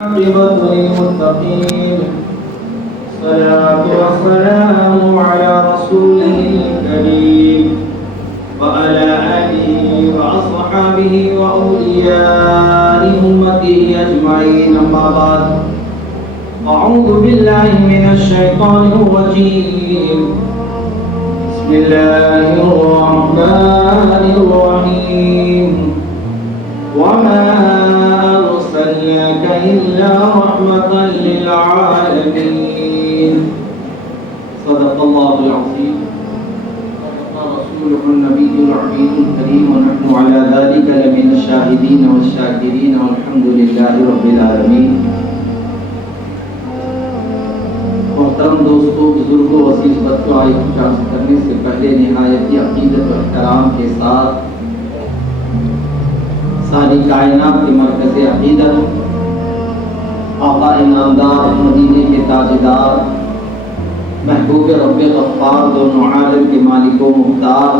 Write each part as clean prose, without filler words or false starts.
عاقبة للمتقين الصلاة والسلام على رسوله الكريم وعلى آله وأصحابه وأولياء أمته أجمعين أما بعد أعوذ بالله من الشيطان الرجيم بسم الله الرحمن الرحيم وما أرسلناك إلا رحمة للعالمين صدق الله العظيم صدق رسوله النبي العظيم الكريم ونحن على ذلك لمن الشاهدين والشاكرين والحمد لله رب العالمين. محترم دوستو، بزرگوں، عزیز بچوں، آئی خطاب کرنے سے پہلے نہایت عقیدت و احترام کے ساتھ ساری کائنات کے مرکز عقیدت آقا انعامدار مدینے کے تاجدار محبوب رب غفار دونوں عالم کے مالک و مختار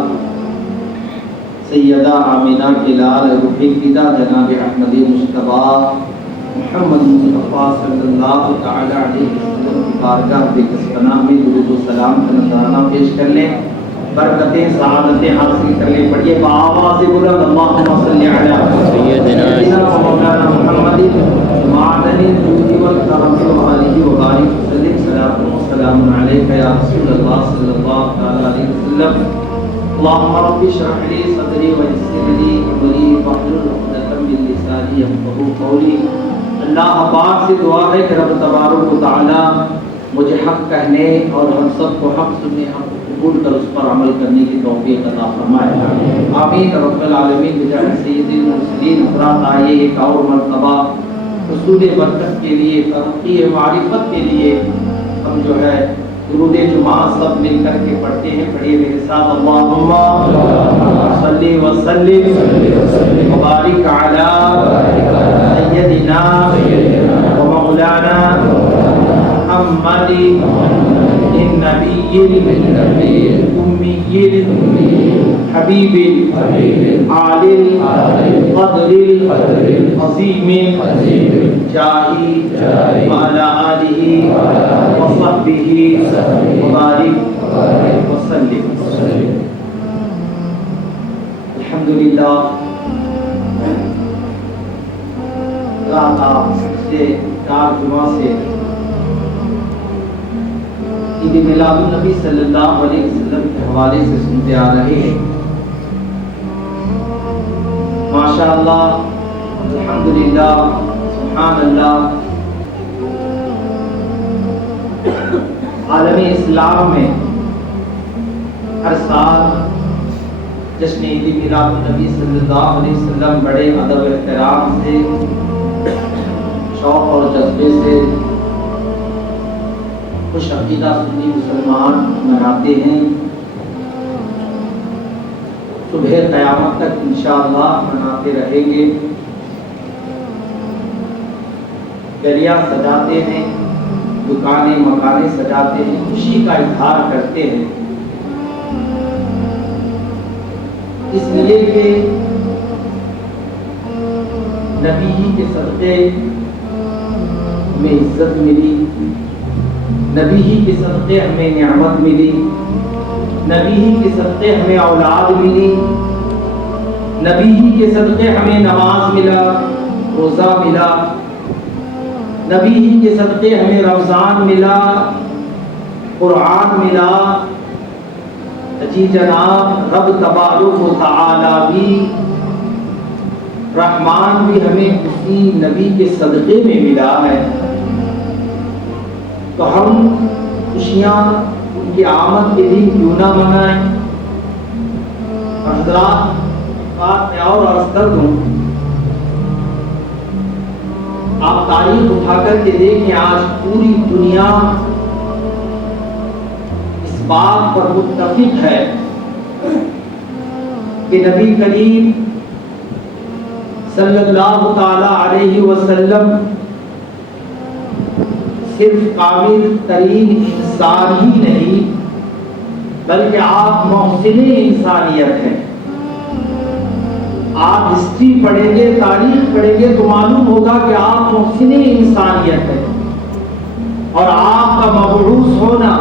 سیدہ آمینہ کے لال روح فدا جناب احمد مصطفیٰ محمد مصطفیٰ صلی اللہ تعالی علیہ وسلم کی بارگاہ بے کس پناہ میں درود و سلام کا نذرانہ پیش کر لیں، برکتیں سعادتیں حاصل کر لیں. پڑھیے بآواز بلند اللہم صلی علی سیدنا مولانا محمد معدن الجود والکرم وآلہ وبارک وسلم. صلاۃ و سلام علیک یا رسول اللہ صلی اللہ تعالی علیہ وسلم. اللہم رب اشرح لی صدری ویسر لی امری واحلل عقدۃ من لسانی یفقهوا قولی. اللہ پاک سے دعا ہے کہ رب تبارک و تعالی مجھے حق کہنے اور ہم سب کو حق سننے، حق قبول کر اس پر عمل کرنے کی توفیق عطا فرمائے. آمین رب العالمین. بجاہ سید المرسلین. حضرات آئیے ایک اور مرتبہ حصول برکت کے لیے، ترقی معرفت کے لیے ہم جو ہے درود جمعہ سب مل کر کے پڑھتے ہیں. پڑھیے میرے ساتھ اللہم صلی وسلم وبارک علی سیدنا و مولانا محمد النبی الأمی الحبیب العالی القدر العظیم الجاہی وعلی آلہ وصحبہ وبارک وسلم. الحمدللہ. رات آپ سے 4 جمعہ سے عید میلاد النبی صلی اللہ علیہ وسلم کے حوالے سے سنتے آ رہے ہیں. ماشاء اللہ، الحمدللہ، سبحان اللہ. عالم اسلام میں ہر سال جشن عید میلاد النبی صلی اللہ علیہ وسلم بڑے ادب احترام سے، شوق اور جذبے سے خوش عقیدہ سنی مسلمان مناتے ہیں. صبح قیامت تک انشاءاللہ مناتے رہیں گے. گلیاں سجاتے ہیں، دکانیں مکانیں سجاتے ہیں، خوشی کا اظہار کرتے ہیں، اس لیے کہ نبی ہی کے صدقے ہمیں عزت ملی، نبی ہی کے صدقے ہمیں نعمت ملی، نبی ہی کے صدقے ہمیں اولاد ملی، نبی ہی کے صدقے ہمیں نماز ملا، روزہ ملا، نبی ہی کے صدقے ہمیں رمضان ملا، قرآن ملا. جی جناب، رب تبارک و تعالی بھی، رحمان بھی ہمیں اسی نبی کے صدقے میں ملا ہے. تو ہم خوشیاں ان کی آمد کے دن کیوں نہ منائیں. حضرات، بات میں اور عرض کر دوں، آپ تاریخ اٹھا کر کے دیکھیں، آج پوری دنیا اس بات پر متفق ہے کہ نبی کریم صلی اللہ تعالی علیہ وسلم صرف کامل ترین انسان ہی نہیں بلکہ آپ محسن انسانیت ہیں. آپ ہسٹری پڑھیں گے، تاریخ پڑھیں گے تو معلوم ہوگا کہ آپ محسن انسانیت ہے، اور آپ کا مبعوث ہونا،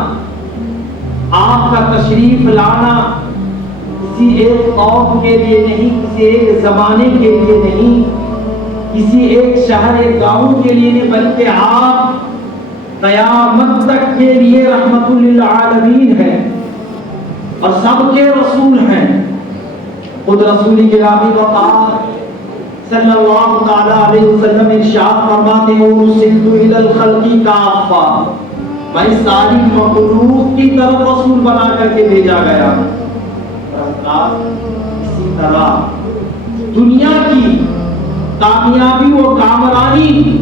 آپ کا تشریف لانا کسی ایک قوم کے لیے نہیں، کسی ایک زمانے کے لیے نہیں، کسی ایک شہر ایک گاؤں کے لیے نہیں، بلکہ آپ قیامت تک کے لیے رحمت للعالمین ہیں اور سب کے رسول ہیں۔ خود رسول گرامی وقار صلی اللہ تعالی علیہ وسلم ارشاد فرماتے ہیں ارسلت الی الخلق کافہ، میں ساری مخلوق کی طرف رسول بنا کر کے بھیجا گیا۔ اسی طرح دنیا کی کامیابی و کامرانی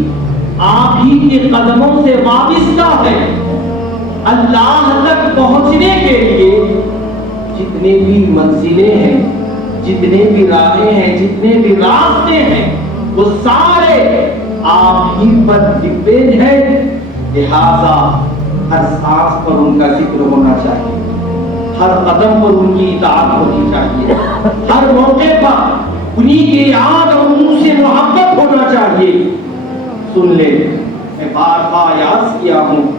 آپ ہی کے قدموں سے وابستہ ہے۔ اللہ تک پہنچنے کے لیے جتنے بھی منزلیں ہیں، جتنے بھی راہیں ہیں، جتنے بھی راستے ہیں، وہ سارے آپ ہی پر ڈپینڈ ہے۔ لہذا ہر سانس پر ان کا ذکر ہونا چاہیے، ہر قدم پر ان کی اطاعت ہونی چاہیے، ہر موقع پر انہی کی یاد اور ان سے محبت ہونا چاہیے۔ سن لے، میں بار بار عرض کیا ہوں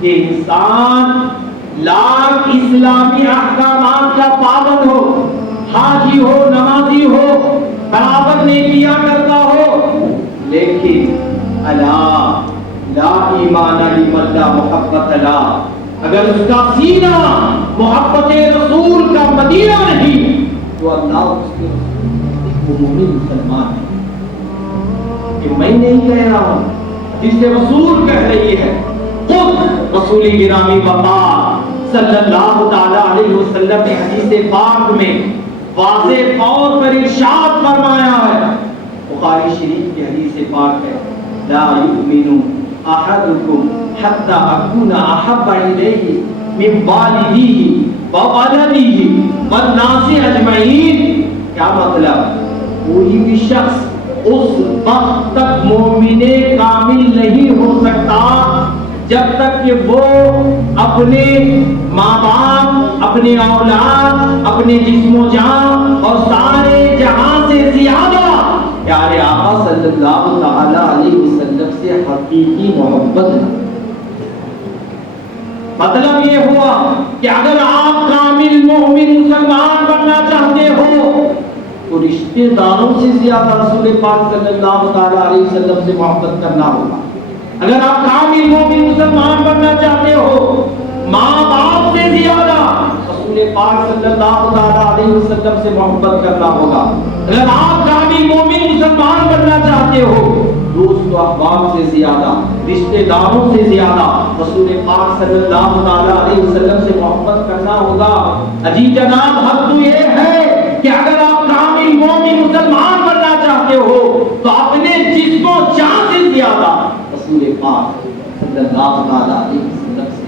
کہ انسان لاکھ اسلامی احکامات کا پابند ہو، حاجی ہو، نمازی ہو، برابر نیکیاں کرتا ہو، لیکن الا لا ایمان لمن لا محبت لا، اگر اس کا سینہ محبت رسول کا مدینہ نہیں تو اللہ اس کے مومن مسلمان ہے۔ کہ میں نہیں کہہ رہا ہوں، جس سے رسول کہہ رہی ہے، خود رسول گرامی وقار صلی اللہ تعالی علیہ وسلم نے حدیث پاک میں واضح طور پر ارشاد فرمایا ہے، بخاری شریف کی حدیث پاک ہے، لا یؤمن احدکم حتی اکون احب الیہ من والدیہ وولدیہ والناس اجمعین۔ کیا مطلب؟ کوئی بھی شخص اس وقت تک مومن کامل نہیں ہو سکتا جب تک کہ وہ اپنے ماں باپ، اپنے اولاد، اپنے جسم و جان اور سارے جہاں سے زیادہ پیارے آقا صلی اللہ تعالی علیہ وسلم سے حقیقی محبت ہے۔ مطلب یہ ہوا کہ اگر آپ کامل مومن مسلمان بننا چاہتے ہو تو رشتہ داروں سے زیادہ رسول پاک صلی اللہ تعالی علیہ وسلم سے محبت کرنا ہوگا۔ اگر آپ کامل مومن مسلمان بننا چاہتے ہو، ماں باپ سے زیادہ رسول پاک صلی اللہ تعالی علیہ وسلم سے محبت کرنا ہوگا۔ اگر آپ کامل مومن مسلمان بننا چاہتے ہو، دوست و احباب سے زیادہ، رشتہ داروں سے زیادہ رسول پاک صلی اللہ تعالی علیہ وسلم سے محبت کرنا ہوگا۔ اجی جناب، حق تو یہ ہے کہ اگر آپ کامل مومن مسلمان بننا چاہتے ہو تو اپنے جسم و جان سے زیادہ رسول پاک صلی اللہ تعالی علیہ وسلم سے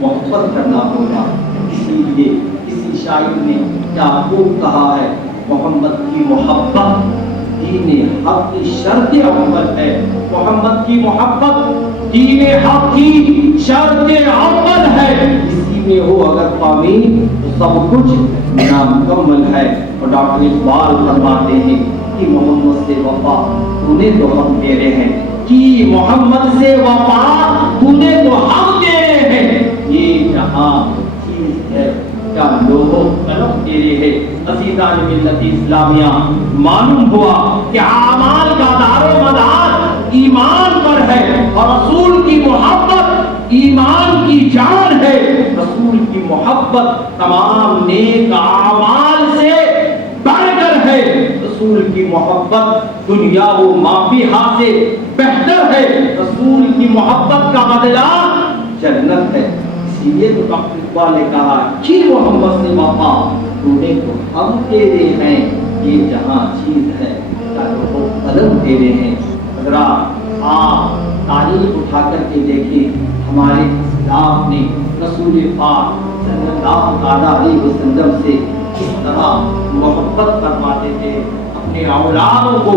محبت کرنا ہوگا۔ اسی لیے کسی شاعر نے کیا خوب کہا ہے، محمد کی محبت دین حق کی شرط اول ہے، محمد کی محبت دین حق کی شرط اول ہے، اسی میں ہو اگر پامین تو سب کچھ نامکمل ہے۔ اور ڈاکٹر اقبال فرماتے ہیں کہ محمد سے وفا تو نے تو ہم تیرے ہیں، کہ محمد سے وفا تو نے تو ہم تیرے ہیں، یہ جہاں چیز ہے کیا لوگوں قلم تیرے ہے۔ عزیزان ملت اسلامیہ، معلوم ہوا کہ اعمال کا دار و مدار ایمان پر ہے، اور رسول کی محبت ایمان کی جان ہے۔ رسول کی محبت تمام نیک اعمال سے بڑھ کر ہے۔ رسول کی محبت دنیا و ما فیہا سے بہتر ہے۔ رسول کی محبت کا بدلہ جنت ہے۔ اسی لیے تو ڈاکٹر اقبال نے کہا کہ محمد سے وفا تو نے تو ہم تیرے ہیں، یہ جہاں چیز ہے کیا لوگوں قلم تیرے ہیں۔ حضرات، آپ تاریخ اٹھا کر کے دیکھیں، ہمارے اسلاف نے رسول پاک صلی اللہ تعالی علیہ وسلم سے کس طرح محبت فرماتے تھے، اپنے اولادوں کو،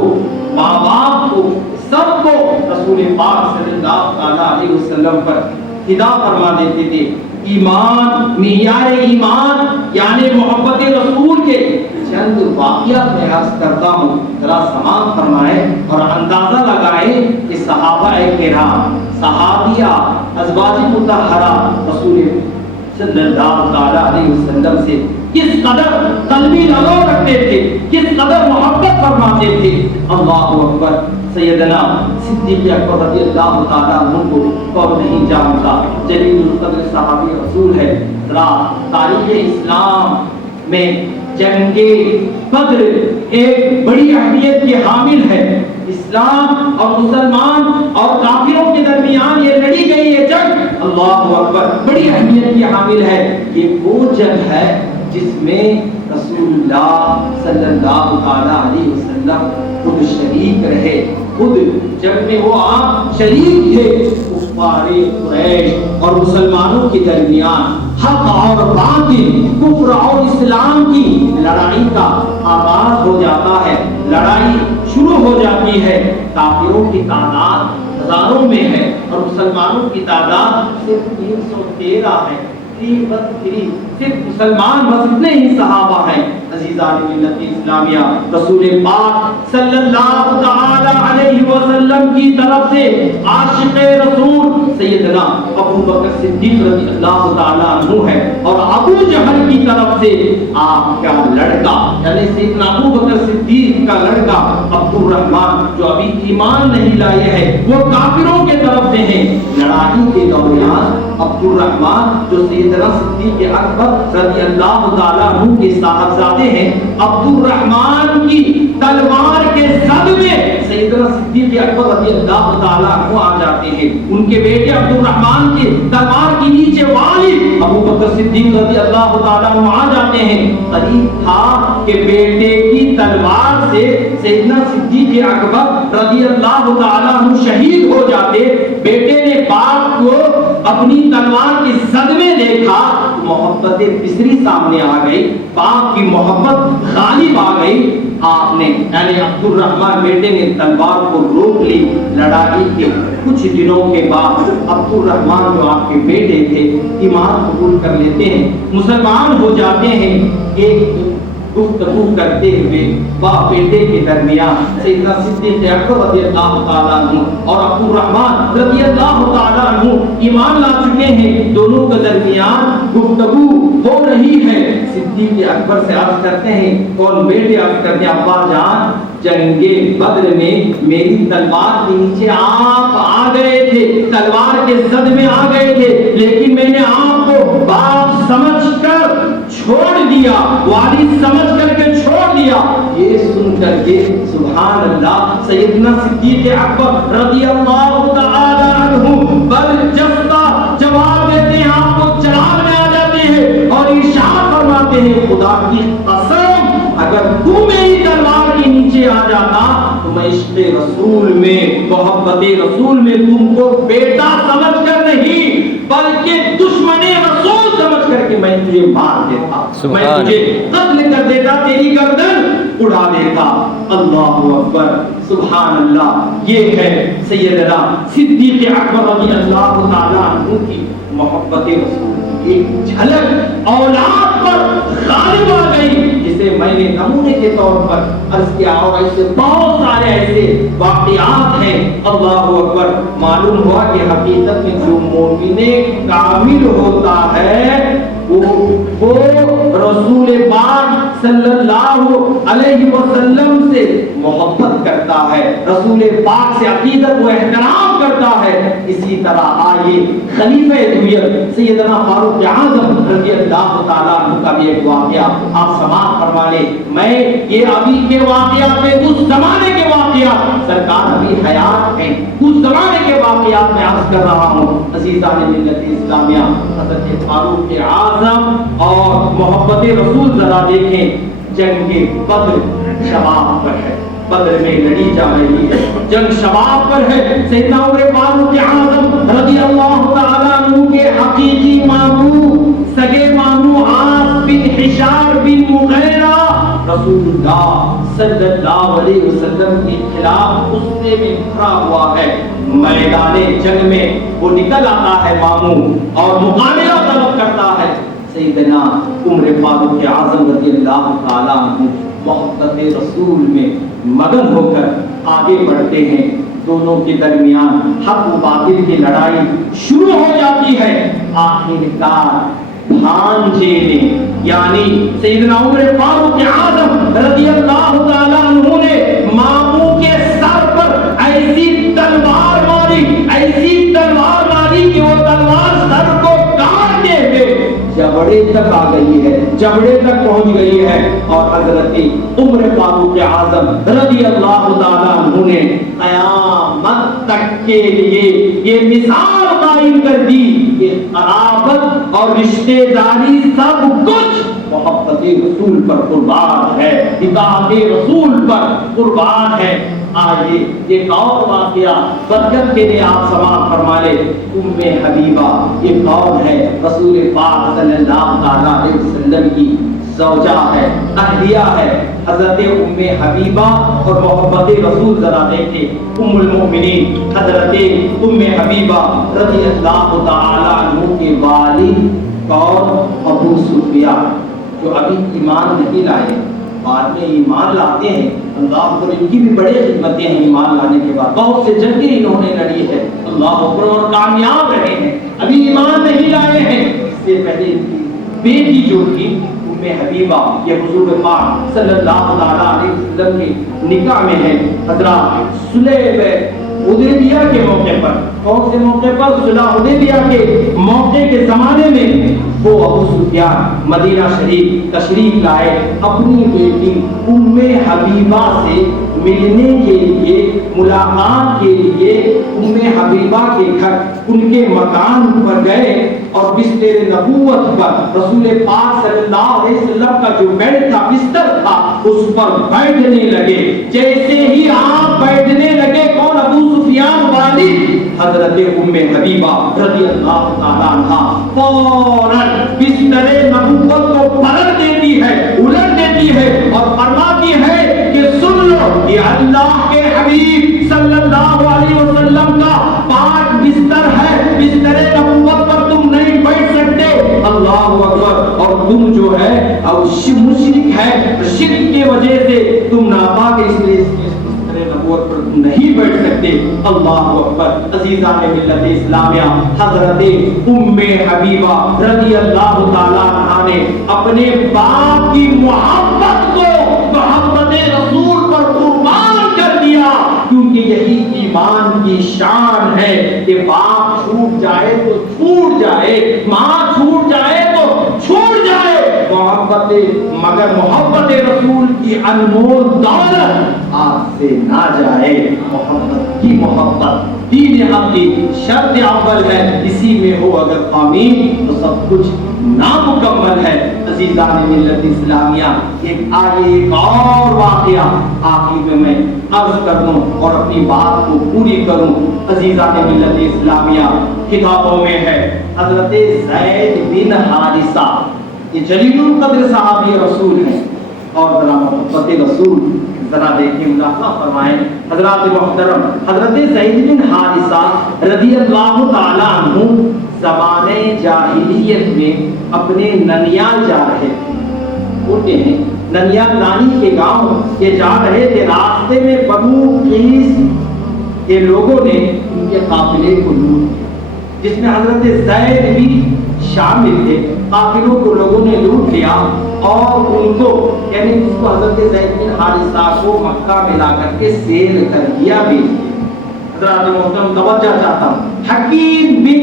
ماں باپ کو، سب کو رسول پاک صلی اللہ تعالی علیہ وسلم پر فدا فرما دیتے تھے۔ ایمان، معیار ایمان یعنی محبت رسول کے چند چند واقعات میں عرض کرتا ہوں، ذرا سماعت فرمائیں اور اندازہ لگائیں کہ صحابہ کرام، صحابیہ، ازواج مطہرہ رسول صلی اللہ تعالی علیہ وسلم سے کس قدر قلبی لگاؤ رکھتے تھے، کس قدر محبت فرماتے تھے۔ اللہ اکبر، سیدنا صدیق اکبر رضی اللہ تعالیٰ عنہ کو کون نہیں جانتا، جلیل القدر صحابی رسول ہے۔ ذرا تاریخ اسلام میں جنگ بدر ایک بڑی اہمیت کی حامل ہے۔ اسلام اور مسلمان اور کافروں کے درمیان یہ لڑی گئی یہ جنگ، اللہ اکبر، بڑی اہمیت کی حامل ہے۔ یہ وہ جنگ ہے جس میں رسول اللہ صلی اللہ تعالی علیہ وسلم خود شریک رہے، خود جنگ میں وہ آپ شریک تھے۔ کفار قریش اور مسلمانوں کے درمیان حق اور باطل، کفر اور اسلام کی لڑائی کا آغاز ہو جاتا ہے، لڑائی شروع ہو جاتی ہے۔ کافروں کی تعداد ہزاروں میں ہے اور مسلمانوں کی تعداد صرف 313 ہے۔ صرف مسلمان بس اتنے ہی صحابہ ہیں۔ عزیزان ملت اسلامیہ، رسول پاک صلی اللہ تعالی علیہ وسلم کی طرف سے عاشق رسول سیدنا ابو بکر صدیق رضی اللہ تعالی عنہ ہے، اور ابو جہل کی طرف سے آپ کا لڑکا یعنی سیدنا ابو بکر صدیق کا لڑکا عبد الرحمن جو ابھی ایمان نہیں لائے ہیں، وہ کافروں کے طرف سے ہیں۔ لڑائی کے دوران عبد الرحمن جو سیدنا صدیق اکبر رضی اللہ تعالیٰ عنہ کے صاحبزادے ہیں، عبد الرحمن کی تلوار کے زد میں سیدنا صدیق اکبر رضی اللہ تعالیٰ عنہ آ جاتے ہیں۔ ان کے بیٹے عبد الرحمن کے تلوار کی نیچے والد ابو بکر صدیق رضی اللہ تعالیٰ عنہ آ جاتے ہیں۔ قریب تھا کہ بیٹے کی تلوار سے سیدنا صدیق اکبر رضی اللہ تعالیٰ عنہ شہید ہو جاتے۔ بیٹے نے باپ کو اپنی تلوار کے زد میں دیکھا، محبت بسری سامنے آ گئی، باپ کی محبت غالب آ گئی۔ آپ نے یعنی عبد الرحمن بیٹے نے تلوار کو روک لی۔ لڑائی کے کچھ دنوں کے بعد عبد الرحمن جو آپ کے بیٹے تھے ایمان قبول کر لیتے ہیں، مسلمان ہو جاتے ہیں۔ ایک گفتگو کرتے ہوئے باپ بیٹے کے درمیان سیدنا صدیق اکبر رضی اللہ تعالیٰ عنہ اور عبد الرحمن رضی اللہ تعالیٰ عنہ ایمان لا چکے ہیں، دونوں کے درمیان گفتگو ہو رہی ہے۔ صدیق اکبر سے عرض کرتے ہیں، کون بیٹے عرض کرتے ہیں، ابا جان جنگ بدر میں میری تلوار کے نیچے آپ آ گئے تھے، تلوار کے زد میں آ گئے تھے، لیکن میں نے آپ کو باپ سمجھ کر چھوڑ دیا، والد سمجھ کر کے چھوڑ دیا۔ یہ سن کر کے سبحان اللہ سیدنا صدیق اکبر رضی اللہ تعالی عنہ برجستہ جواب دیتے ہیں، آپ کو چراغ میں آ جاتے ہیں اور ارشاد فرماتے ہیں، خدا کی قسم اگر تو میری تلوار کے نیچے آ جاتا تو میں عشق رسول میں، محبت رسول میں تم کو بیٹا سمجھ کر نہیں بلکہ دشمن رسول سمجھ کر کے میں تجھے مار دیتا، میں تجھے قتل کر دیتا، تیری گردن اڑا دیتا۔ اللہ اکبر، سبحان اللہ۔ یہ ہے سیدنا صدیق اکبر رضی اللہ تعالی عنہ کی محبت رسول کی ایک جھلک اولاد پر غالب آ گئی، جسے میں نے نمونے کے طور پر عرض کیا، اور ایسے بہت سارے ایسے واقعات ہیں۔ اللہ اکبر، معلوم ہوا کہ حقیقت میں جو مومن کامل ہوتا ہے وہ رسول پاک صلی اللہ علیہ وسلم سے محبت کرتا ہے، رسول پاک سے عقیدت و احترام کرتا ہے۔ اسی طرح آئیے خلیفہ دویت سیدنا فاروق اعظم رضی اللہ تعالیٰ عنہ کا بھی ایک واقعہ آپ سماعت فرما لیں۔ میں یہ ابھی کے واقعات میں اس زمانے کے واقعات، سرکار ابھی حیات ہیں، اس زمانے کے واقعات میں عرض کر رہا ہوں۔ عزیزان ملت اسلامیہ، حضرت فاروق اعظم اور محبت رسول ذرا دیکھیں۔ جنگ بدر شباب پر ہے، بدر میں لڑی جا رہی ہے، جنگ شباب پر ہے۔ سیدنا عمر فاروق اعظم رضی اللہ تعالیٰ عنہ کے حقیقی ماموں، سگے ماموں عاص بن حشار بن مغیرہ رسول اللہ صلی اللہ علیہ وسلم کے خلاف غصے میں بھرا ہوا ہے۔ میدان جنگ میں وہ نکل آتا ہے ماموں اور مقابلہ طلب کرتا ہے۔ سیدنا عمر فاروق اعظم رضی اللہ تعالیٰ عنہ محبت رسول میں مگن ہو کر آگے بڑھتے ہیں. دونوں کے درمیان حق و باطل کی لڑائی شروع ہو جاتی ہے. آخرکار بھانجے نے یعنی سیدنا عمر فاروق اعظم رضی اللہ تعالیٰ عنہ نے ماموں کے سر پر ایسی تلوار ماری کہ وہ تلوار سر کو کاٹتے ہوئے جبڑے تک آ گئی ہے, جبڑے تک پہنچ گئی ہے. اور حضرت عمر فاروق اعظم رضی اللہ تعالیٰ عنہ نے قیامت تک کے لیے یہ مثال قائم کر دی کہ قرابت اور رشتہ داری سب کچھ محبت رسول پر قربان ہے, اطاعت رسول پر قربان ہے. آئیے ایک اور واقعہ برکت کے لیے آپ سماعت فرما لیں. ام حبیبہ یہ کون ہے؟ رسول پاک صلی اللہ علیہ وسلم کی زوجہ ہے, اہلیہ ہے. حضرت ام حبیبہ اور محبت رسول ذرا دیکھیں. ام المؤمنین حضرت ام حبیبہ رضی اللہ تعالی عنہ کے والد اور ابو سفیان جو ابھی ایمان نہیں لائے, بعد میں ایمان لاتے ہیں. اللہ پر ان کی بھی بڑے خدمتیں ہیں. ایمان لانے کے بعد بہت سے جنگیں انہوں نے لڑی ہے, اللہ اکبر, اور کامیاب رہے ہیں. ابھی ایمان نہیں لائے ہیں. اس سے پہلے ان کی بیٹی جو تھی ام حبیبہ یہ حضور پاک صلی اللہ علیہ وسلم کے نکاح میں ہے. حضرات صلح حدیبیہ کے موقع پر, کون سے موقع پر؟ صلح حدیبیہ کے موقع کے زمانے میں وہ ابو سفیان مدینہ شریف تشریف لائے اپنی بیٹی ام حبیبہ سے ملنے کے لیے, ملاقات کے لیے. ام حبیبہ کے گھر ان کے مکان پر گئے اور بستر نبوت پر رسول پاک صلی اللہ علیہ وسلم کا جو بیڈ تھا, بستر تھا, اس پر بیٹھنے لگے. جیسے ہی آپ بیٹھنے لگے, کون؟ ابو سفیان والد حضرت ام حبیبہ رضی اللہ تعالیٰ عنہ فوراً بستر نبوت کو پلٹ دیتی ہے, الٹ دیتی ہے اور فرماتی ہے کہ سن لو, یہ اللہ کے حبیب صلی اللہ علیہ وسلم کا پاک بستر ہے, بستر نبوت پر تم نہیں بیٹھ سکتے. اللہ اکبر. اور تم جو ہے مشرک ہے, شرک کی وجہ سے تم ناپاک, اس لیے نبوت پر تم نہیں بیٹھ سکتے. اللہ اکبر. عزیزان ملت اسلامیہ, حضرت ام حبیبہ رضی اللہ تعالیٰ عنہ نے اپنے باپ کی محبت کو محبت رسول پر قربان کر دیا, کیونکہ یہی ایمان کی شان ہے کہ باپ چھوٹ جائے تو چھوٹ جائے, ماں چھوٹ جائے تو چھوٹ جائے, محبت مگر محبت رسول کی انمول دولت آپ سے نہ جائے. محبت کی محبت دین حق کی شرط اول ہے, اسی میں ہو اگر خامی تو سب کچھ نامکمل ہے. عزیزان ملت اسلامیہ, ایک اور واقعہ آخر میں عرض کر دوں اور اپنی بات کو پوری کروں. عزیزان ملت اسلامیہ, کتابوں میں ہے حضرت زید بن حارثہ, یہ جلیل القدر صحابی رسول ہیں. اور ذرا محبت رسول ذرا دیکھیں, ملاحظہ فرمائیں. حضرات محترم, حضرت زید بن حارثہ رضی اللہ تعالیٰ عنہ زمانے جاہلیت میں اپنے ننیال جا رہے تھے. ہوتے ہیں ننیال نانی کے گاؤں کے جا رہے تھے. راستے میں بنو قیس کے لوگوں نے ان کے قافلے کو لوٹ لیا, جس میں حضرت زید بھی شامل تھے. قافلوں کو لوگوں نے لوٹ لیا اور ان کو یعنی اس کو حضرت زید بن حارثہ کو مکہ میں لا کر کے سیل کر دیا بھی. حضرات محترم توجہ چاہتا ہوں, حکیم بن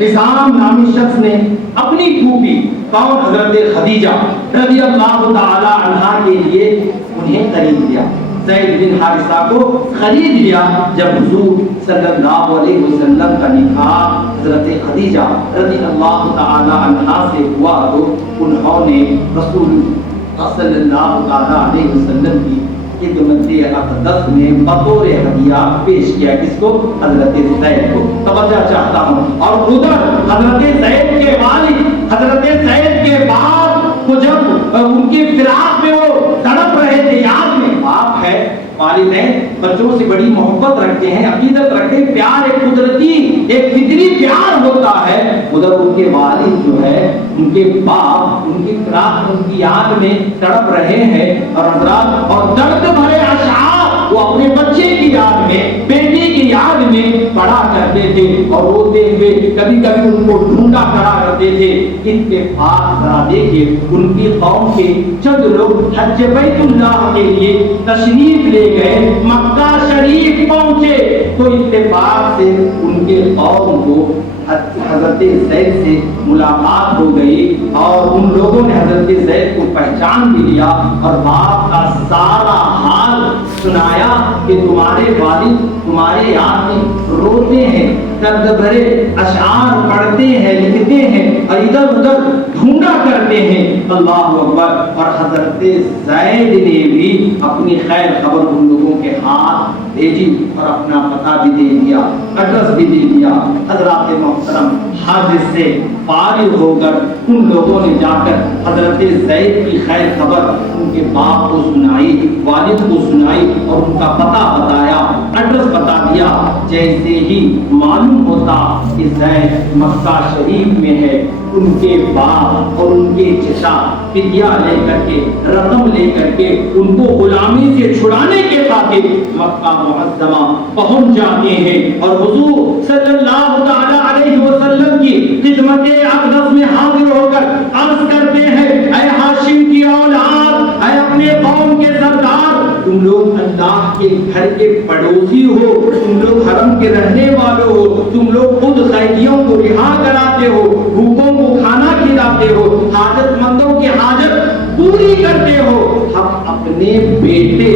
حزام نامی شخص نے اپنی پھوپھی کون حضرت خدیجہ رضی اللہ تعالی عنہا کے لیے انہیں خرید لیا. زید بن حارثہ کو خرید لیا. جب حضور صلی اللہ علیہ وسلم کا نکاح حضرت خدیجہ رضی اللہ تعالی عنہا سے ہوا تو انہوں نے رسول صلی اللہ علیہ وسلم کی خدمت اقدس میں بطور ہدیہ پیش کیا. کس کو؟ حضرت زید کو. توجہ چاہتا ہوں. اور ادھر حضرت زید کے والد حضرت زید کے باپ کو جب ان کی فراق میں وہ تڑپ رہے تھے, یاد میں باپ ہے, والدین بچوں سے بڑی محبت رکھتے ہیں, عقیدت رکھتے ہیں, پیار ایک قدرتی ایک فطری پیار ہوتا ہے. ادھر ان کے والد جو ہے ان کے باپ ان کی یاد میں تڑپ رہے ہیں اور حضرات اور درد بھرے اشعار وہ اپنے بچے کی یاد میں بیٹی کی یاد میں پڑھا کرتے تھے اور روتے ہوئے کبھی کبھی ان کو ڈھونڈا کرا کرتے تھے. اتفاق ذرا دیکھیے ان کی قوم کے چند لوگ حج بیت اللہ کے لیے تشریف لے گئے, مکہ شریف پہنچے تو اتفاق سے ان کے قوم کو حضرت زید سے ملاقات ہو گئی اور ان لوگوں نے حضرت زید کو پہچان بھی لیا اور باپ کا سارا حال سنایا کہ تمہارے والد تمہارے یاد میں روتے ہیں, درد بھرے اشعار پڑھتے ہیں, لکھتے ہیں اور ادھر ادھر ڈھونڈا کرتے ہیں. اللہ اکبر. اور حضرت زید نے بھی اپنی خیر خبر ان لوگوں کے ہاتھ بھیجی اور اپنا پتہ بھی دے دیا, ایڈریس بھی دے دیا. حضرات محترم حج سے فارغ ہو کر ان لوگوں نے جا کر حضرت زید کی خیر خبر ان کے باپ کو سنائی, والد کو سنائی اور ان کا پتہ بتایا, ایڈریس بتا دیا. جیسے ہی معلوم ہوتا کہ زید مکہ شریف میں ہے, ان کے باپ اور ان کے چچا فدیہ لے کر کے رقم لے کر کے ان کو غلامی سے چھڑانے کے خاطر مکہ معظمہ پہنچ جاتے ہیں اور حضور صلی اللہ تعالی علیہ وسلم کی خدمت اقدس میں حاضر ہو کر عرض کرتے ہیں, اے ہاشم کی اولاد, اے اپنے قوم کے سردار, تم لوگ اللہ کے گھر کے پڑوسی ہو, تم لوگ حرم کے رہنے والے ہو, تم لوگ خود قیدیوں کو رہا کراتے ہو, بھوکوں کو کھانا کھلاتے ہو, حاجت مندوں کی حاجت پوری کرتے ہو. ہم اپنے بیٹے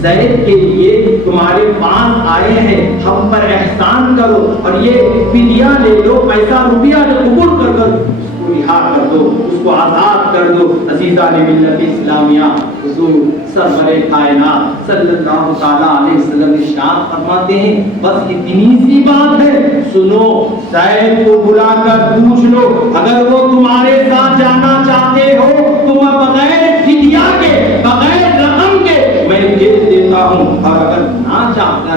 زید کے لیے تمہارے پاس آئے ہیں, ہم پر احسان کرو اور یہ فدیہ لے لو, پیسہ روپیہ قبول کر کر اس کو رہا کر دو, اس کو آزاد کر دو. عزیزان ملت اسلامیہ, حضور سرور کائنات صلی اللہ تعالی علیہ وسلم ارشاد فرماتے ہیں, بس اتنی سی بات ہے, سنو, زید کو بلا کر پوچھ لو, اگر وہ تمہارے ساتھ جانا چاہتے ہو تو میں بغیر فدیہ کے بغیر رقم کے میں بھیج دیتا ہوں, اور اگر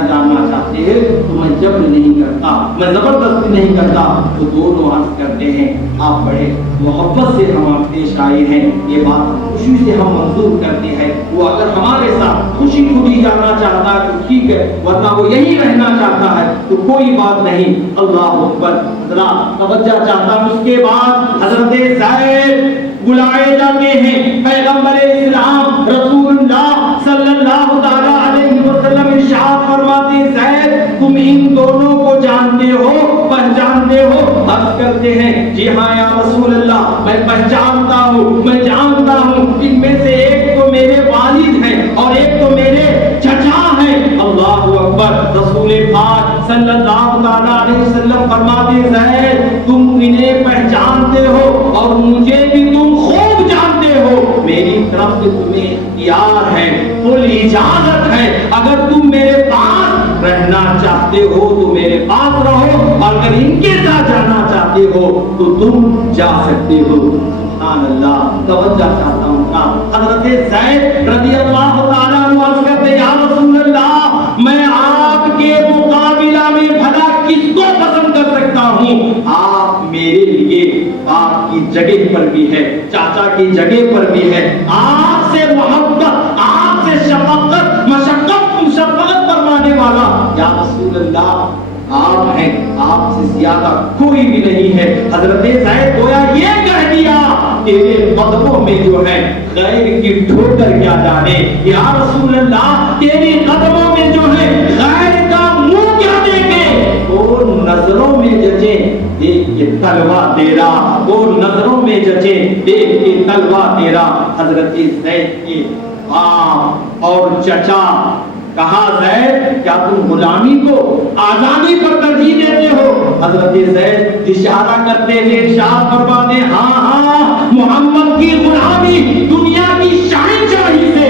جانا چاہتے ہیں تو میں جبر نہیں کرتا, میں زبردستی نہیں کرتا. تو دونوں عرض کرتے ہیں, آپ بڑے محبت سے ہم پیش آئے ہیں, یہ بات خوشی سے ہم منظور کرتے ہیں. وہ اگر ہمارے ساتھ خوشی خوشی جانا چاہتا ہے تو ٹھیک ہے, ورنہ وہ یہی رہنا چاہتا ہے تو کوئی بات نہیں. اللہ اکبر. حضرات توجہ چاہتا ہوں, اس کے بعد حضرت زید بلائے جاتے ہیں. پیغمبر اسلام رسول اللہ صلی اللہ تعالی علیہ وسلم ارشاد فرماتے ہیں, زید تم ان دونوں کو جانتے ہو, پہچانتے ہو؟ عرض کرتے ہیں, جی ہاں یا رسول اللہ, میں پہچانتا ہوں, میں جانتا ہوں, ان میں سے ایک تو میرے والد ہیں اور ایک تو میرے چچا ہیں. اللہ اکبر. رسول پاک صلی اللہ تعالی علیہ وسلم فرماتے ہیں, زید تم انہیں پہچانتے ہو اور مجھے بھی تم خوب جانتے ہو, میری طرف سے تمہیں اختیار ہے, فل اجازت ہے, اگر تم میرے پاس رہنا چاہتے ہو تو میرے پاس رہو, اور اگر ان کے ساتھ جانا چاہتے ہو تو تم جا سکتے ہو. سبحان اللہ. توجہ چاہتا ہوں کا حضرت زید رضی اللہ تعالیٰ عنہ عرض کرتے ہیں, یا رسول اللہ, میں آپ کے مقابلہ میں بھلا کس کو پسند کر سکتا ہوں؟ آپ میرے لیے آپ کی جگہ پر بھی ہے, چاچا کی جگہ پر بھی ہے, آپ سے محبت, آپ سے شفقت مشفقت فرمانے والا یا رسول اللہ آپ ہیں, آپ سے زیادہ کوئی بھی نہیں ہے. حضرت زید گویا یہ کہہ دیا, تیرے قدموں میں جو ہے غیر کی ٹھوکر کیا جانے, یا رسول اللہ تیرے قدموں میں جو ہے غیر کا منہ کیا دیکھے, وہ نظروں میں جچے دیکھ کے تلوا تیرا, وہ نظروں میں جچے دیکھ کے تلوا تیرا. حضرت زید کے باپ اور چچا کہا, زید کیا تم غلامی کو آزادی پر ترجیح دیتے ہو؟ حضرت زید اشارہ کرتے ہیں, ارشاد فرماتے, ہاں ہاں, محمد کی غلامی دنیا کی شاہنشاہی سے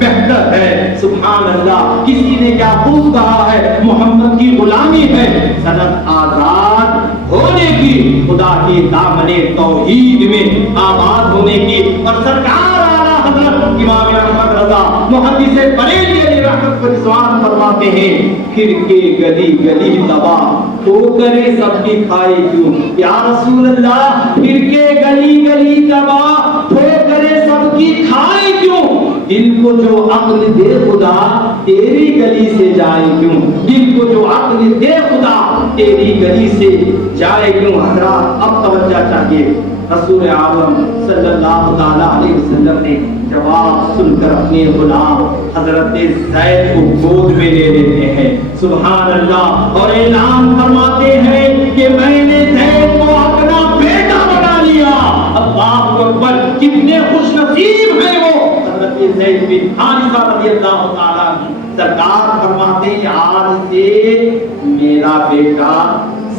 بہتر ہے. سبحان اللہ. کسی نے کیا خوب کہا ہے, محمد کی غلامی ہے سند آزاد ہونے کی, خدا کی دامن توحید میں آباد ہونے کی. اور سرکار اعلیٰ حضرت امام احمد رضا محدث بریلوی علیہ رحمت و رضوان فرماتے ہیں پھر کے گلی گلی تباہ ٹھوکریں سب کی کھائے کیوں؟ یا رسول اللہ پھر کے گلی گلی تباہ ٹھوکریں سب کی کھائے کیوں؟ دل کو جو عقل دے خدا تیری گلی سے جائے کیوں؟ دل کو جو عقل دے خدا تیری گلی سے جائے کیوں؟ حضرات اب توجہ چاہیے، رسول اعظم صلی اللہ تعالی علیہ وسلم نے جواب سن کر اپنے غلام حضرت زید کو گود میں لے لیتے ہیں، سبحان اللہ، اور اعلان فرماتے ہیں کہ میں نے زید کو اپنا بیٹا بنا لیا۔ اللہ اکبر، کتنے خوش نصیب ہیں وہ حضرت زید بن حارثہ رضی اللہ تعالیٰ عنہ۔ سرکار فرماتے ہیں آج سے میرا بیٹا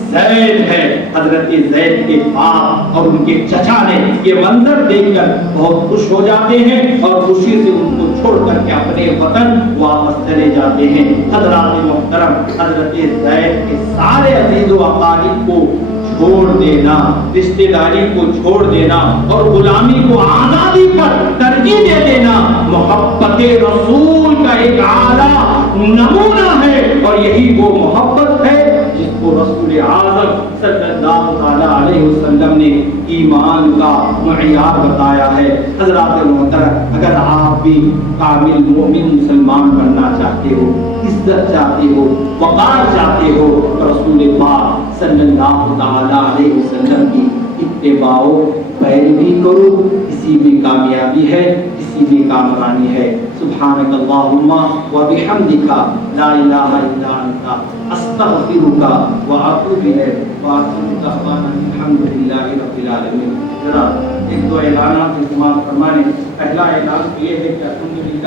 زید ہے۔ حضرت زید کے باپ اور ان کے چچا نے یہ منظر دیکھ کر بہت خوش ہو جاتے ہیں اور خوشی سے ان کو چھوڑ کر کے اپنے وطن واپس چلے جاتے ہیں۔ حضرات محترم، حضرت زید کے سارے عزیز و اقارب کو چھوڑ دینا، رشتہ داری کو چھوڑ دینا اور غلامی کو آزادی پر ترجیح دے دینا محبت رسول کا ایک اعلیٰ نمونہ ہے، اور یہی وہ محبت ہے جس کو رسول اعظم صلی اللہ تعالی علیہ وسلم نے ایمان کا معیار بتایا ہے۔ حضرات محترم، اگر آپ بھی کامل مومن مسلمان بننا چاہتے ہو، عزت چاہتے ہو، وقار چاہتے ہو، تو رسول پاک صلی اللہ تعالی علیہ وسلم کی اتباع و پیروی کرو، اسی میں کامیابی ہے، اسی میں کامرانی ہے۔ سبحانک اللہم و بحمدک لا الہ الا انت استغفرک و اتوب الیک وآخر دعوانا الحمدللہ رب العالمین۔ ذرا ایک دو اعلانات استعمال فرمائیں۔ پہلا اعلان یہ ہے کہ الحمدللہ